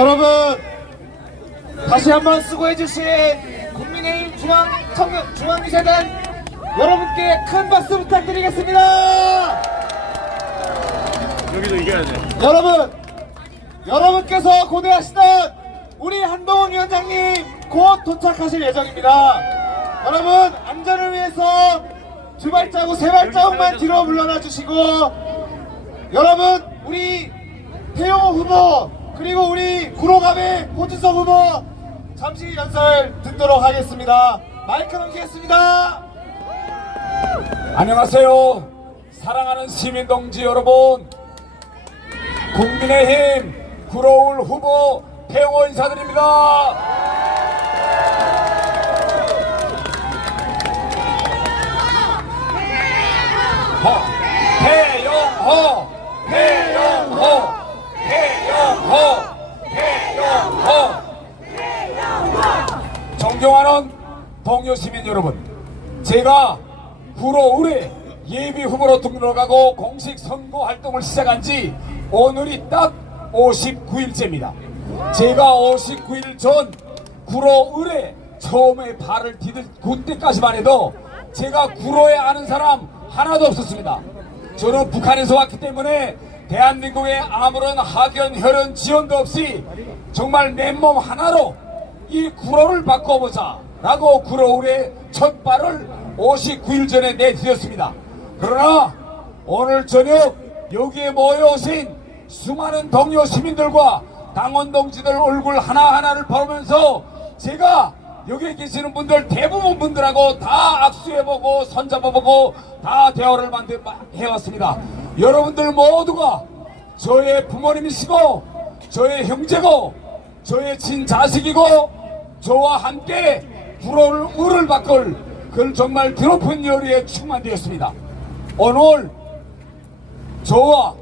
여러분 다시 한번 수고해주신 국민의힘 중앙위세단 여러분께 큰 박수 부탁드리겠습니다. 여기도 이겨야 돼. 여러분께서 고대하시던 우리 한동훈 위원장님 곧 도착하실 예정입니다. 여러분 안전을 위해서 두 발자국 세 발자국만 뒤로 물러나 주시고, 여러분 우리 태용호 후보 그리고 우리 구로갑의 호주석 후보 잠시 연설 듣도록 하겠습니다. 마이크 넘기겠습니다. 안녕하세요. 사랑하는 시민동지 여러분, 국민의힘 구로울 후보 태용호 인사드립니다. 태용호. 존경하는 동료 시민 여러분, 제가 구로울에 예비 후보로 등록하고 공식 선거 활동을 시작한 지 오늘이 딱 59일째입니다. 제가 59일 전 구로울에 처음에 발을 디딜 그때까지만 해도 제가 구로에 아는 사람 하나도 없었습니다. 저는 북한에서 왔기 때문에 대한민국에 아무런 학연, 혈연, 지원도 없이 정말 맨몸 하나로 이 구로를 바꿔보자 라고 구로울에 첫 발을 59일 전에 내디뎠습니다. 그러나 오늘 저녁 여기에 모여오신 수많은 동료 시민들과 당원 동지들 얼굴 하나하나를 보면서 제가 여기에 계시는 분들 대부분 분들하고 다 악수해보고 손잡아보고 다 대화를 해왔습니다. 여러분들 모두가 저의 부모님이시고 저의 형제고 저의 친자식이고 저와 함께 구로울을 바꿀 그 정말 드높은 열의에 충만되었습니다. 오늘 저와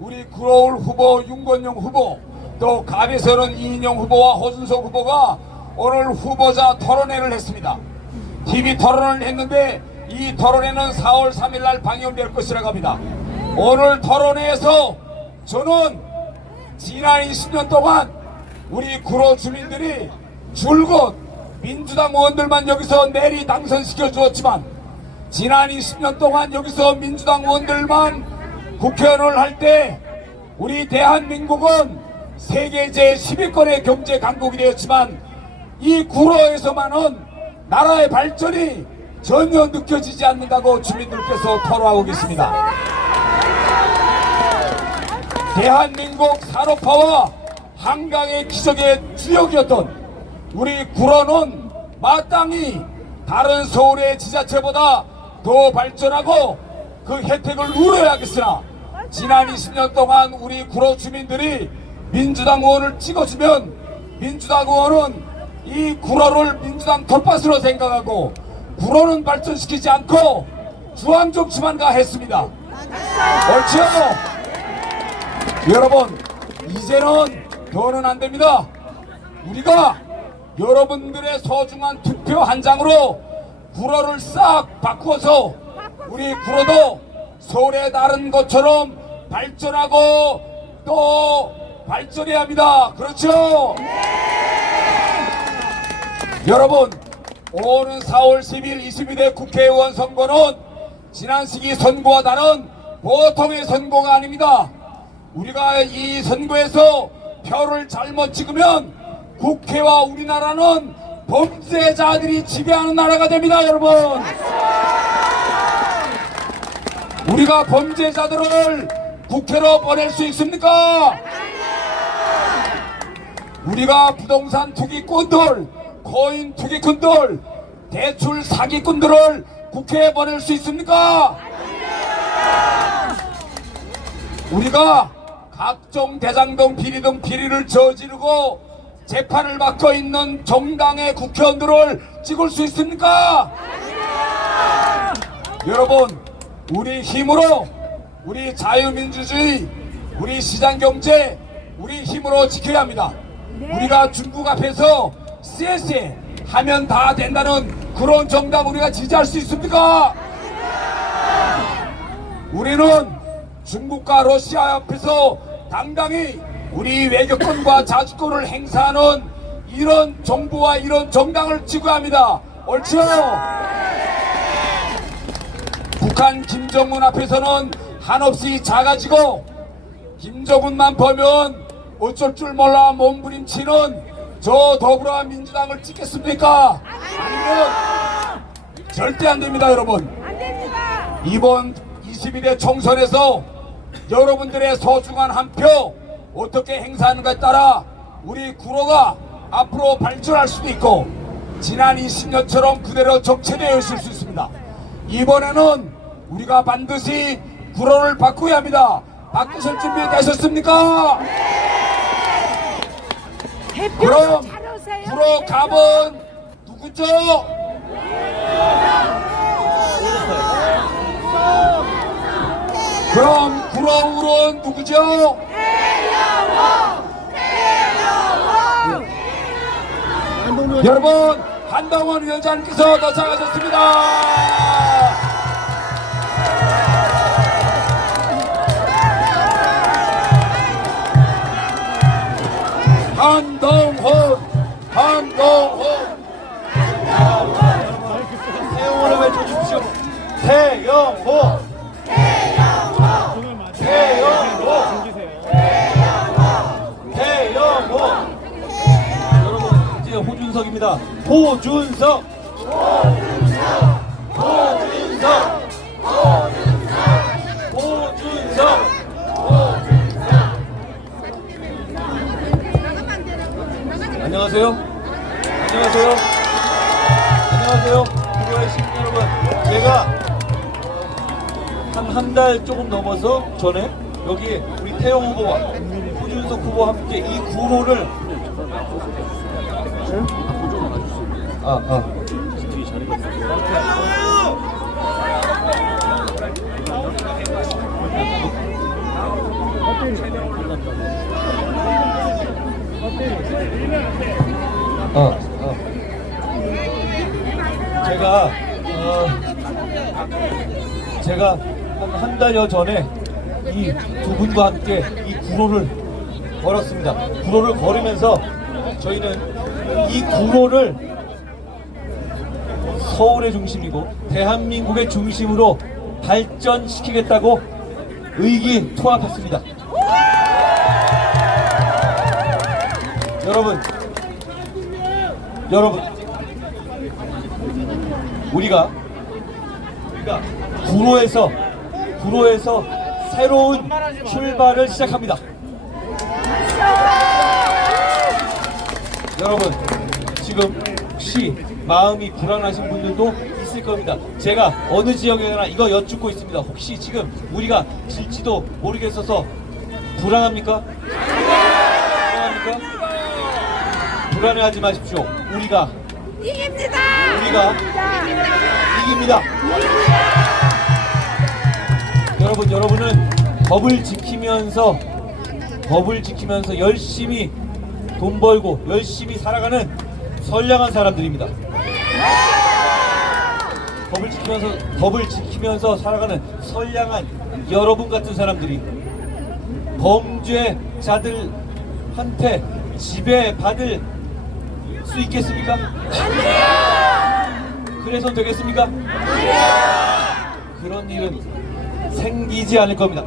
우리 구로울 후보 윤건영 후보 또 갑에서는 이인영 후보와 호준석 후보가 오늘 후보자 토론회를 했습니다. TV 토론을 했는데 이 토론회는 4월 3일 날 방영될 것이라고 합니다. 오늘 토론회에서 저는 지난 20년 동안 우리 구로 주민들이 줄곧 민주당 의원들만 여기서 내리 당선시켜 주었지만 지난 20년 동안 여기서 민주당 의원들만 국회의원을 할 때 우리 대한민국은 세계 제11권의 경제 강국이 되었지만 이 구로에서만은 나라의 발전이 전혀 느껴지지 않는다고 주민들께서 토로하고 계십니다. 대한민국 산업화와 한강의 기적의 주역이었던 우리 구로는 마땅히 다른 서울의 지자체보다 더 발전하고 그 혜택을 누려야겠으나 지난 20년 동안 우리 구로 주민들이 민주당 의원을 찍어주면 민주당 의원은 이 구로를 민주당 텃밭으로 생각하고 구로는 발전시키지 않고 주황정치만 가했습니다. 옳지요? 여러분 이제는 더는 안됩니다. 우리가 여러분들의 소중한 투표 한 장으로 구로를 싹 바꾸어서 우리 구로도 서울의 다른 것처럼 발전하고 또 발전해야 합니다. 그렇죠? 여러분 오는 4월 10일 22대 국회의원 선거는 지난 시기 선거와 다른 보통의 선거가 아닙니다. 우리가 이 선거에서 표를 잘못 찍으면 국회와 우리나라는 범죄자들이 지배하는 나라가 됩니다. 여러분 우리가 범죄자들을 국회로 보낼 수 있습니까? 우리가 부동산 투기꾼들, 코인 투기꾼들, 대출 사기꾼들을 국회에 보낼 수 있습니까? 우리가 각종 대장동 비리 등 비리를 저지르고 재판을 받고 있는 정당의 국회의원들을 찍을 수 있습니까? 여러분 우리 힘으로 우리 자유민주주의 우리 시장경제 우리 힘으로 지켜야 합니다. 우리가 중국 앞에서 쎄쎄 하면 다 된다는 그런 정당 우리가 지지할 수 있습니까? 우리는 중국과 러시아 앞에서 당당히 우리 외교권과 자주권을 행사하는 이런 정부와 이런 정당을 지구합니다. 옳죠? 북한 김정은 앞에서는 한없이 작아지고 김정은만 보면 어쩔 줄 몰라 몸부림치는 저 더불어민주당을 찍겠습니까? 아니면 절대 안 됩니다, 여러분. 이번 21대 총선에서 여러분들의 소중한 한 표 어떻게 행사하는가에 따라 우리 구로가 앞으로 발전할 수도 있고 지난 20년처럼 그대로 정체되어 있을 수 있습니다. 이번에는 우리가 반드시 구로를 바꾸어야 합니다. 바꾸실 준비 되셨습니까? 그럼 구로 갑은 누구죠? 그럼 구로울은 누구죠? 여러분, 한동훈 위원장님께서 도착하셨습니다. 한동훈 태영호를 외쳐주십시오. 태영호. 여러분, 이제 호준석입니다. 호준석. 안녕하세요. 구로의 시민 여러분. 제가 한 달 조금 넘어서 전에 여기 우리 태영 후보와 호준석 후보와 함께 이 구로를 제가 한 달여 전에 이 두 분과 함께 이 구로를 걸었습니다. 구로를 걸으면서 저희는 이 구로를 서울의 중심이고 대한민국의 중심으로 발전시키겠다고 의기투합했습니다. 여러분, 우리가 구로에서 새로운 출발을 시작합니다. 여러분, 지금 혹시 마음이 불안하신 분들도 있을 겁니다. 제가 어느 지역에 가나 이거 여쭙고 있습니다. 혹시 지금 우리가 질지도 모르겠어서 불안합니까? 불안해하지 마십시오. 우리가 이깁니다. 여러분은 법을 지키면서 열심히 돈 벌고 열심히 살아가는 선량한 사람들입니다. 법을 지키면서 살아가는 선량한 여러분 같은 사람들이 범죄자들한테 지배받을 수 있겠습니까? 그래서 되겠습니까? 그런 일은 생기지 않을 겁니다.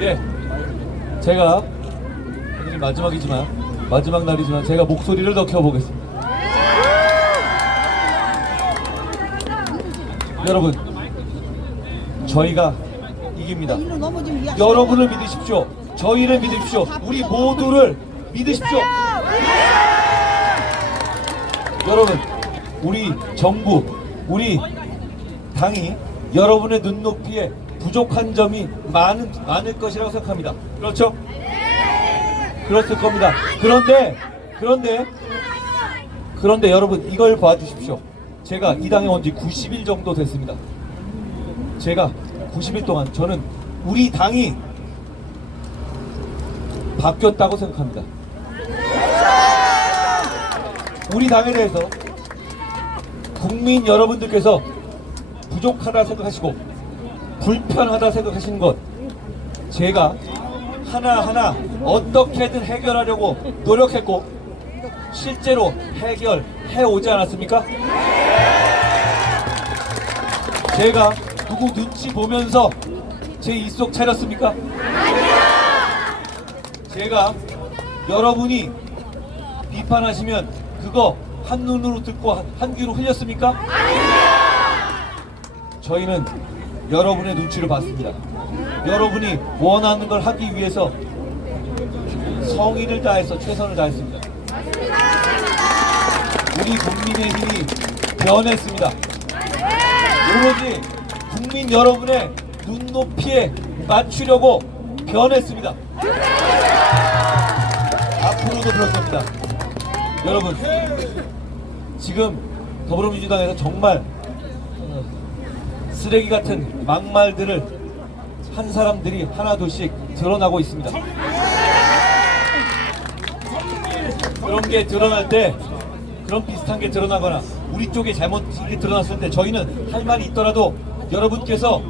예, 제가 오늘이 마지막 날이지만 제가 목소리를 더 켜보겠습니다. 여러분, 저희가 이깁니다. 여러분을 믿으십시오. 저희를 믿으십시오. 우리 모두를 믿으십시오. 여러분, 우리 정부, 우리 당이 여러분의 눈높이에 부족한 점이 많을 것이라고 생각합니다. 그렇죠? 그렇을 겁니다. 그런데 여러분, 이걸 봐주십시오. 제가 이 당에 온 지 90일 정도 됐습니다. 제가 90일 동안 저는 우리 당이 바뀌었다고 생각합니다. 우리 당에 대해서 국민 여러분들께서 부족하다 생각하시고 불편하다 생각하시는 것, 제가 하나하나 어떻게든 해결하려고 노력했고 실제로 해결해 오지 않았습니까? 제가 누구 눈치 보면서 제 입속 차렸습니까? 제가 여러분이 비판하시면 그거 한눈으로 듣고 한 귀로 흘렸습니까? 저희는 여러분의 눈치를 봤습니다. 여러분이 원하는 걸 하기 위해서 성의를 다해서 최선을 다했습니다. 우리 국민의힘이 변했습니다. 오로지 국민 여러분의 눈높이에 맞추려고 변했습니다. 앞으로도 그럴 겁니다. 여러분, 지금 더불어민주당에서 정말 쓰레기 같은 막말들을 한 사람들이 하나둘씩 드러나고 있습니다. 그런 게 드러날 때, 그런 비슷한 게 드러나거나 우리 쪽에 잘못이 드러났을 때 저희는 할 말이 있더라도 여러분께서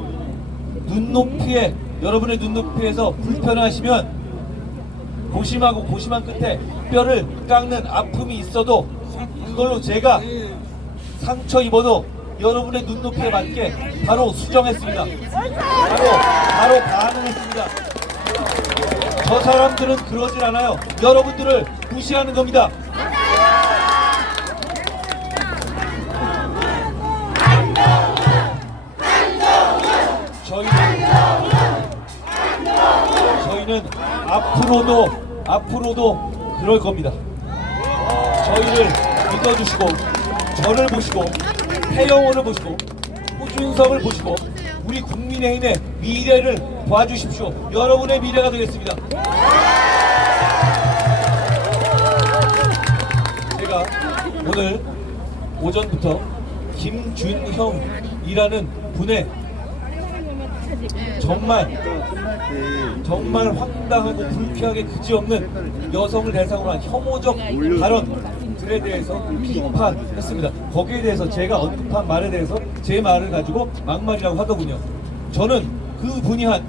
여러분의 눈높이에서 불편하시면 고심하고 고심한 끝에 뼈를 깎는 아픔이 있어도 그걸로 제가 상처 입어도 여러분의 눈높이에 맞게 바로 수정했습니다. 바로 반응했습니다. 저 사람들은 그러질 않아요. 여러분들을 무시하는 겁니다. 저희는 앞으로도 그럴 겁니다. 저희를 믿어주시고 저를 보시고 태영호를 보시고 호준석을 보시고 우리 국민의힘의 미래를 봐주십시오. 여러분의 미래가 되겠습니다. 제가 오늘 오전부터 김준형이라는 분의 정말 황당하고 불쾌하게 그지없는 여성을 대상으로 한 혐오적 발언들에 대해서 비판했습니다. 거기에 대해서 제가 언급한 말에 대해서 제 말을 가지고 막말이라고 하더군요. 저는 그 분이 한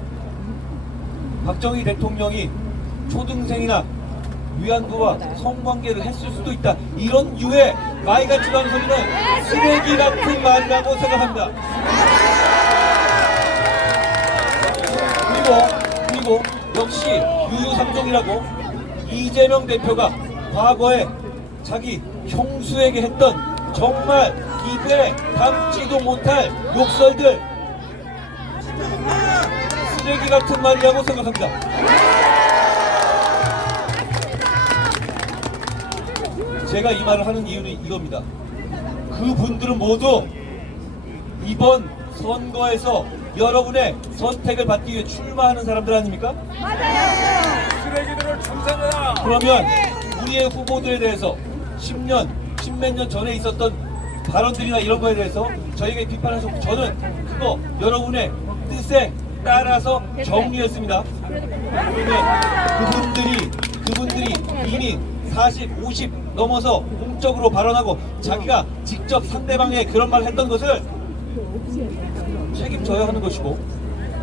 박정희 대통령이 초등생이나 위안부와 성관계를 했을 수도 있다, 이런 유의 말 같지도 않은 소리는 쓰레기 같은 말이라고 생각합니다. 그리고 역시 유유상종이라고 이재명 대표가 과거에 자기 형수에게 했던 정말 입에 담지도 못할 욕설들, 쓰레기 같은 말이라고 생각합니다. 제가 이 말을 하는 이유는 이겁니다. 그분들은 모두 이번 선거에서 여러분의 선택을 받기 위해 출마하는 사람들 아닙니까? 맞아요. 쓰레기들을 충성하라. 그러면 우리의 후보들에 대해서 10몇 년 전에 있었던 발언들이나 이런 거에 대해서 저에게 비판하셨고, 저는 그거 여러분의 뜻에 따라서 정리했습니다. 그런데 그분들이 이미 40, 50 넘어서 공적으로 발언하고 자기가 직접 상대방에 그런 말을 했던 것을 책임져야 하는 것이고,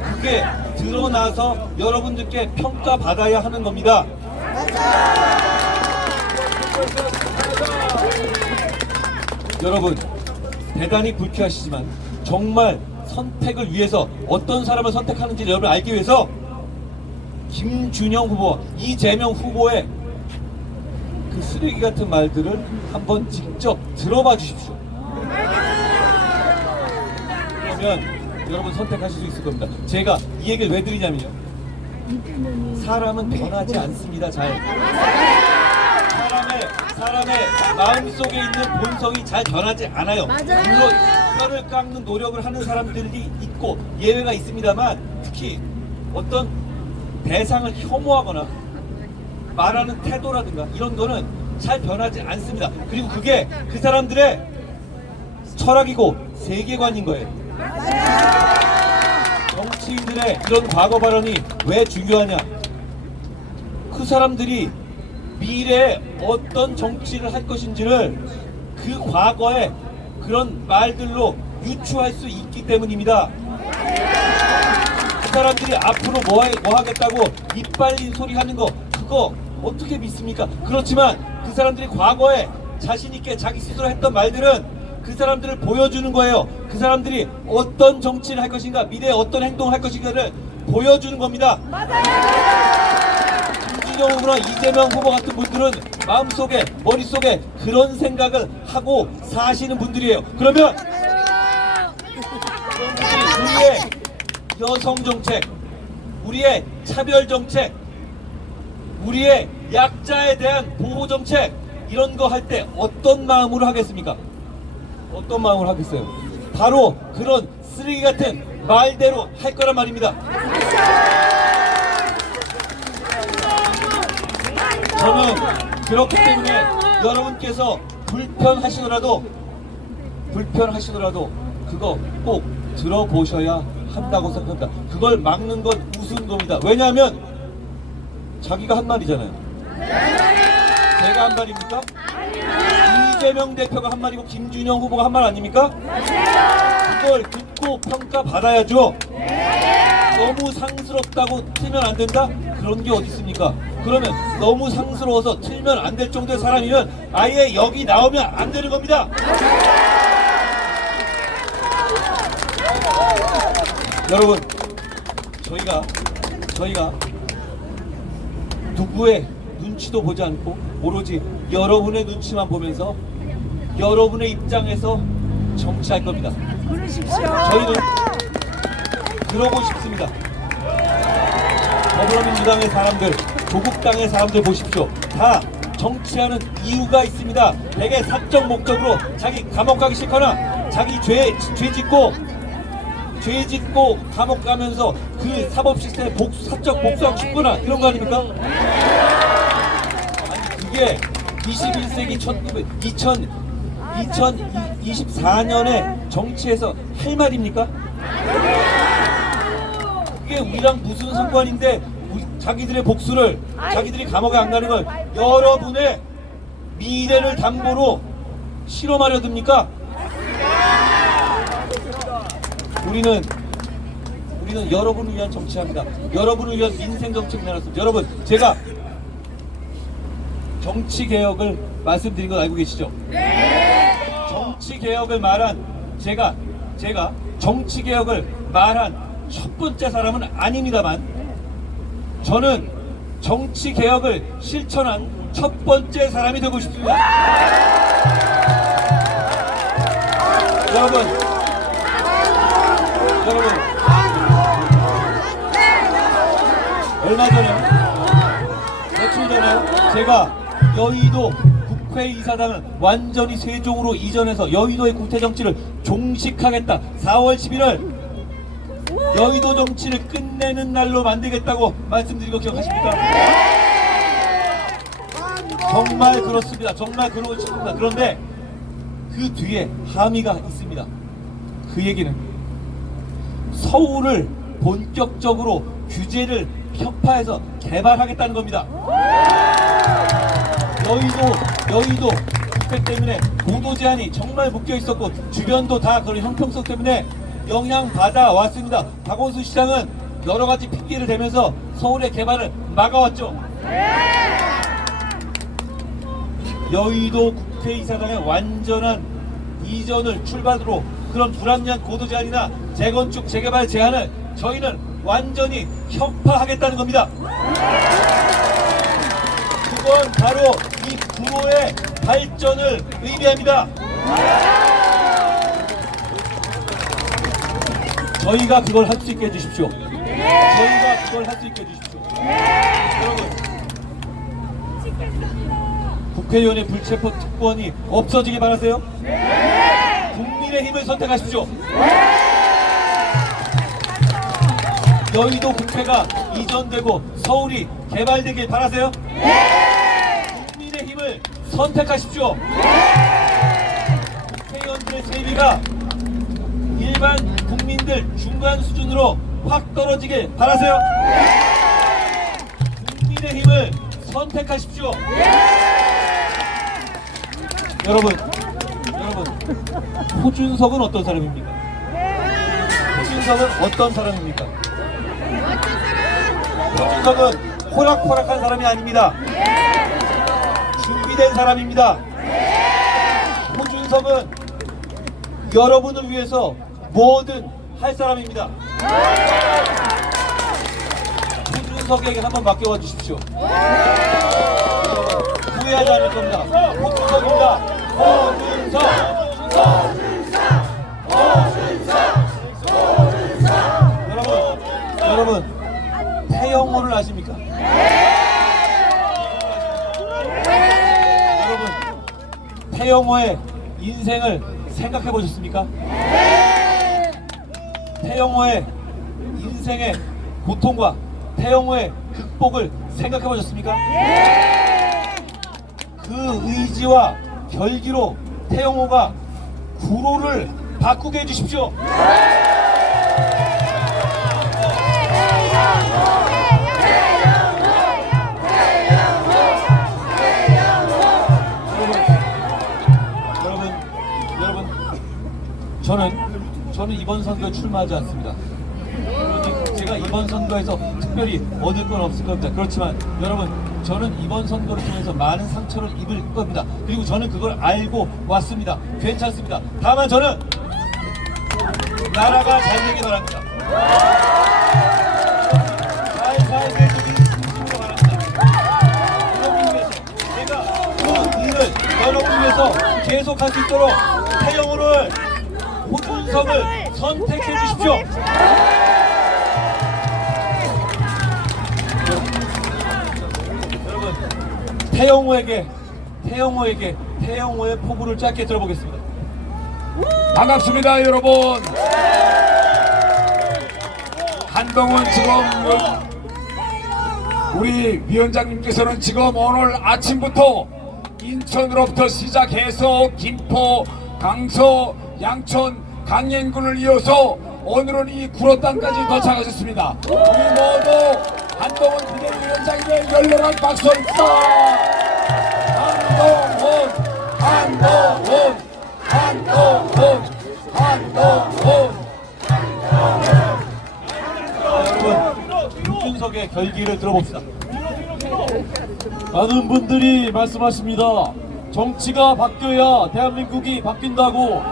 그게 드러나서 여러분들께 평가받아야 하는 겁니다. 여러분, 대단히 불쾌하시지만 정말 선택을 위해서 어떤 사람을 선택하는지 여러분 알기 위해서 김준형 후보와 이재명 후보의 그 쓰레기 같은 말들을 한번 직접 들어봐 주십시오. 그러면 여러분 선택하실 수 있을 겁니다. 제가 이 얘기를 왜 드리냐면요, 사람은 변하지 않습니다. 사람의 마음속에 있는 본성이 잘 변하지 않아요. 물론 뼈를 깎는 노력을 하는 사람들이 있고 예외가 있습니다만, 특히 어떤 대상을 혐오하거나 말하는 태도라든가 이런 거는 잘 변하지 않습니다. 그리고 그게 그 사람들의 철학이고 세계관인 거예요. 정치인들의 이런 과거 발언이 왜 중요하냐? 그 사람들이 미래에 어떤 정치를 할 것인지를 그 과거의 그런 말들로 유추할 수 있기 때문입니다. 그 사람들이 앞으로 뭐 하겠다고 이빨린 소리 하는 거 그거 어떻게 믿습니까? 그렇지만 그 사람들이 과거에 자신 있게 자기 스스로 했던 말들은 그 사람들을 보여주는 거예요. 그 사람들이 어떤 정치를 할 것인가, 미래에 어떤 행동을 할 것인가를 보여주는 겁니다. 김진영 후보나 이재명 후보 같은 분들은 마음속에, 머릿속에 그런 생각을 하고 사시는 분들이에요. 그러면 우리의 여성 정책, 우리의 차별 정책, 우리의 약자에 대한 보호 정책, 이런 거 할 때 어떤 마음으로 하겠습니까? 어떤 마음으로 하겠어요? 바로 그런 쓰레기 같은 말대로 할 거란 말입니다. 저는 그렇기 때문에 여러분께서 불편하시더라도 그거 꼭 들어보셔야 한다고 생각합니다. 그걸 막는 건 우스운 겁니다. 왜냐하면 자기가 한 말이잖아요. 제가 한 말입니까? 이재명 대표가 한 말이고 김준영 후보가 한 말 아닙니까? 그걸 듣고 평가받아야죠. 너무 상스럽다고 틀면 안 된다? 그런 게 어디 있습니까? 그러면 너무 상스러워서 틀면 안 될 정도의 사람이면 아예 여기 나오면 안 되는 겁니다. 여러분, 저희가 누구의 눈치도 보지 않고 오로지 여러분의 눈치만 보면서 여러분의 입장에서 정치할 겁니다. 저희는 그러고 싶습니다. 더불어민주당의 사람들, 조국당의 사람들 보십시오. 다 정치하는 이유가 있습니다. 대개 사적 목적으로 자기 감옥 가기 싫거나 자기 죄 짓고 감옥 가면서 그 사법 시스템에 사적 복수하고 싶거나 그런 거 아닙니까? 아니 그게 21세기 2024년에 정치에서 할 말입니까? 그게 우리랑 무슨 상관인데 자기들의 복수를, 자기들이 감옥에 안 가는 걸 여러분의 미래를 담보로 실험하려 듭니까? 우리는 여러분을 위한 정치합니다. 여러분을 위한 민생 정책 내놨습니다. 여러분, 제가 정치 개혁을 말씀드린 건 알고 계시죠? 정치 개혁을 말한 제가 정치 개혁을 말한 첫 번째 사람은 아닙니다만 저는 정치 개혁을 실천한 첫 번째 사람이 되고 싶습니다. 여러분 얼마 전에 며칠 전에 제가 여의도 국회의사당을 완전히 세종으로 이전해서 여의도의 국회 정치를 종식하겠다. 4월 11일 여의도 정치를 끝내는 날로 만들겠다고 말씀드린 거 기억하십니까? 정말 그렇습니다. 정말 그러고 싶습니다. 그런데 그 뒤에 함의가 있습니다. 그 얘기는 서울을 본격적으로 규제를 혁파해서 개발하겠다는 겁니다. 여의도 국회 때문에 보도 제한이 정말 묶여 있었고 주변도 다 그런 형평성 때문에 영향받아 왔습니다. 박원순 시장은 여러 가지 핑계를 대면서 서울의 개발을 막아왔죠. 여의도 국회의사당의 완전한 이전을 출발으로 그런 불합리한 고도 제한이나 재건축, 재개발 제한을 저희는 완전히 혁파하겠다는 겁니다. 그건 바로 이 구로의 발전을 의미합니다. 저희가 그걸 할 수 있게 해주십시오. 저희가 그걸 할 수 있게 해주십시오. 여러분, 국회의원의 불체포 특권이 없어지기 바라세요? 국민의힘을 선택하십시오. 여의도 국회가 이전되고 서울이 개발되길 바라세요? 국민의힘을 선택하십시오. 국회의원들의 세비가 일반 국민들 중간 수준으로 확 떨어지길 바라세요? 국민의힘을 선택하십시오. 여러분, 호준석은 어떤 사람입니까? 호준석은 어떤 사람입니까? 호준석은 호락호락한 사람이 아닙니다. 준비된 사람입니다. 호준석은 여러분을 위해서 뭐든 할 사람입니다. 호준석에게 한번 맡겨봐 주십시오. 후회하지 않을 겁니다. 호준석입니다. 호준석! 여러분, 태영호를 아십니까? 여러분, 태영호의 인생을 생각해 보셨습니까? 태영호의 인생의 고통과 태영호의 극복을 생각해 보셨습니까? 그 의지와 결기로 태영호가 구로를 바꾸게 해주십시오. 여러분, 저는 이번 선거에 출마하지 않습니다. 제가 이번 선거에서 특별히 얻을 건 없을 겁니다. 그렇지만 여러분, 저는 이번 선거를 통해서 많은 상처를 입을 겁니다. 그리고 저는 그걸 알고 왔습니다. 괜찮습니다. 다만 저는 나라가 잘 되길 바랍니다. 잘 되길 진심으로 바랍니다. 여러분 위해서 제가 그 일을 여러분 위해서 계속할 수 있도록 태영호를 호준석을 선택해 주십시오. 여러분, 태영호의 포부를 짧게 들어보겠습니다. 반갑습니다, 여러분. 한동훈 지금 우리 위원장님께서는 지금 오늘 아침부터 인천으로부터 시작해서 김포, 강서, 양천, 강행군을 이어서 오늘은 이 구로 땅까지 도착하셨습니다. 우리 모두 한동훈 비대위원장님의 열렬한 박수 있어. 한동훈. 여러분, 호준석의 결기를 들어봅시다. 많은 분들이 말씀하십니다. 정치가 바뀌어야 대한민국이 바뀐다고.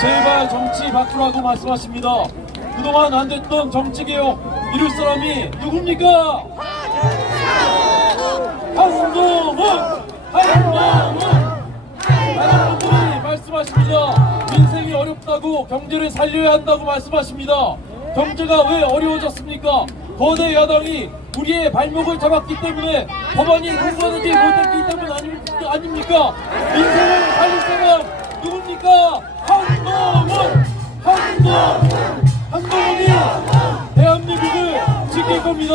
제발 정치 바꾸라고 말씀하십니다. 그동안 안 됐던 정치개혁 이룰 사람이 누굽니까? 한동훈! 많은 분들이 말씀하십니다. 민생이 어렵다고 경제를 살려야 한다고 말씀하십니다. 경제가 왜 어려워졌습니까? 거대 야당이 우리의 발목을 잡았기 때문에 법안이 통과되지 못했기 때문 아닙니까? 민생을 살릴 사람 누굽니까? 한동훈이 대한민국을 지킬 겁니다.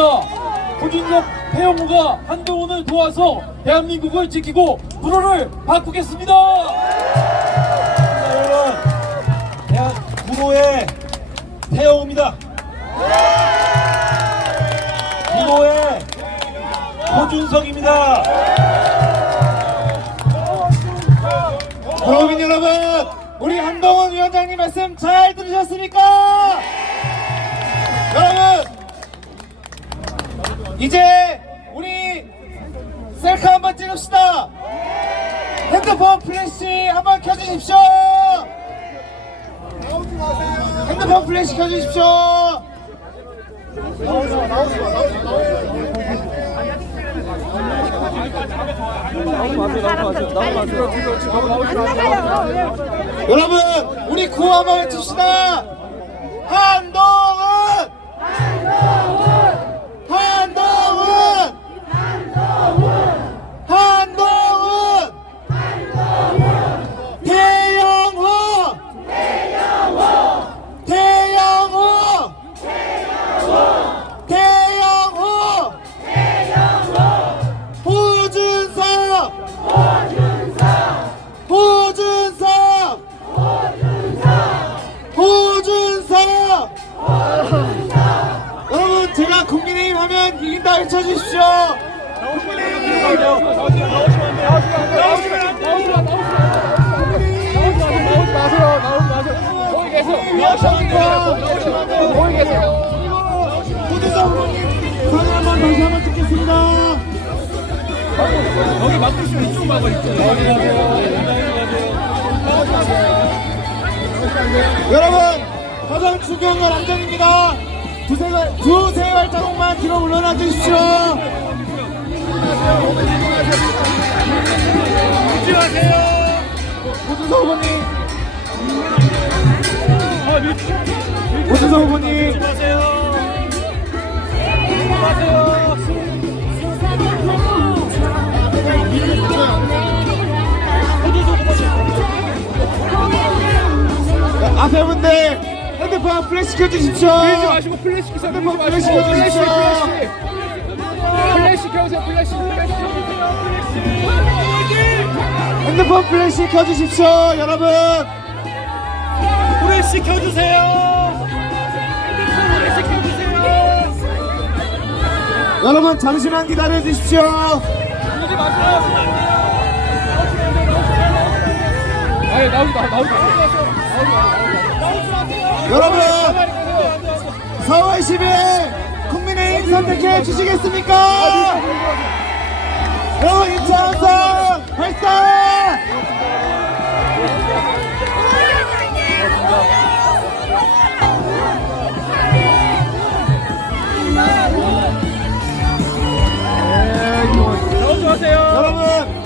호준석, 태영호가 한동훈을 도와서 대한민국을 지키고 구로를 바꾸겠습니다. 여러분, 구로의 태영호입니다. 구로의 호준석입니다. 국민 여러분, 우리 한동훈 위원장님 말씀 잘 들으셨습니까? 여러분, 이제 우리 셀카 한번 찍읍시다. 핸드폰 플래시 한번 켜주십시오. 핸드폰 플래시 켜주십시오. 여러분, 우리 구호 한번 외칩시다. 한동훈! 한동훈! 한동훈! 태영호! 태영호! 태영호! 호준석! 호준석! 호준석! 여러분, 제가 국민의힘 하면 이긴다 외쳐주십시오. 호준석 후보님, 전화 한번 다시 한번 찍겠습니다. 여기 맡으시면 이쪽 막아 있죠. 여러분, 가장 중요한 건 안전입니다. 두세 발자국만 뒤로 물러나 주십시오. 오준서 후보님. 오준서 후보님. 앞에 분들 핸드폰 플래시 켜주십시오. 밀지 마시고 플래시 키세요. 핸드폰 밀지 플래시 마시고 켜주십시오. 플래시 켜주세요. 플래시. 핸드폰 플래시 켜주십시오, 여러분. 플래시 켜주세요. 플래시 켜주세요. 여러분 잠시만 기다려 주십시오. 밀지 마세요. 아예 나오지 여러분 4월 10일 국민의힘 선택해 주시겠습니까? 여러분 임차원성 발사! 나오지 마세요. 여러분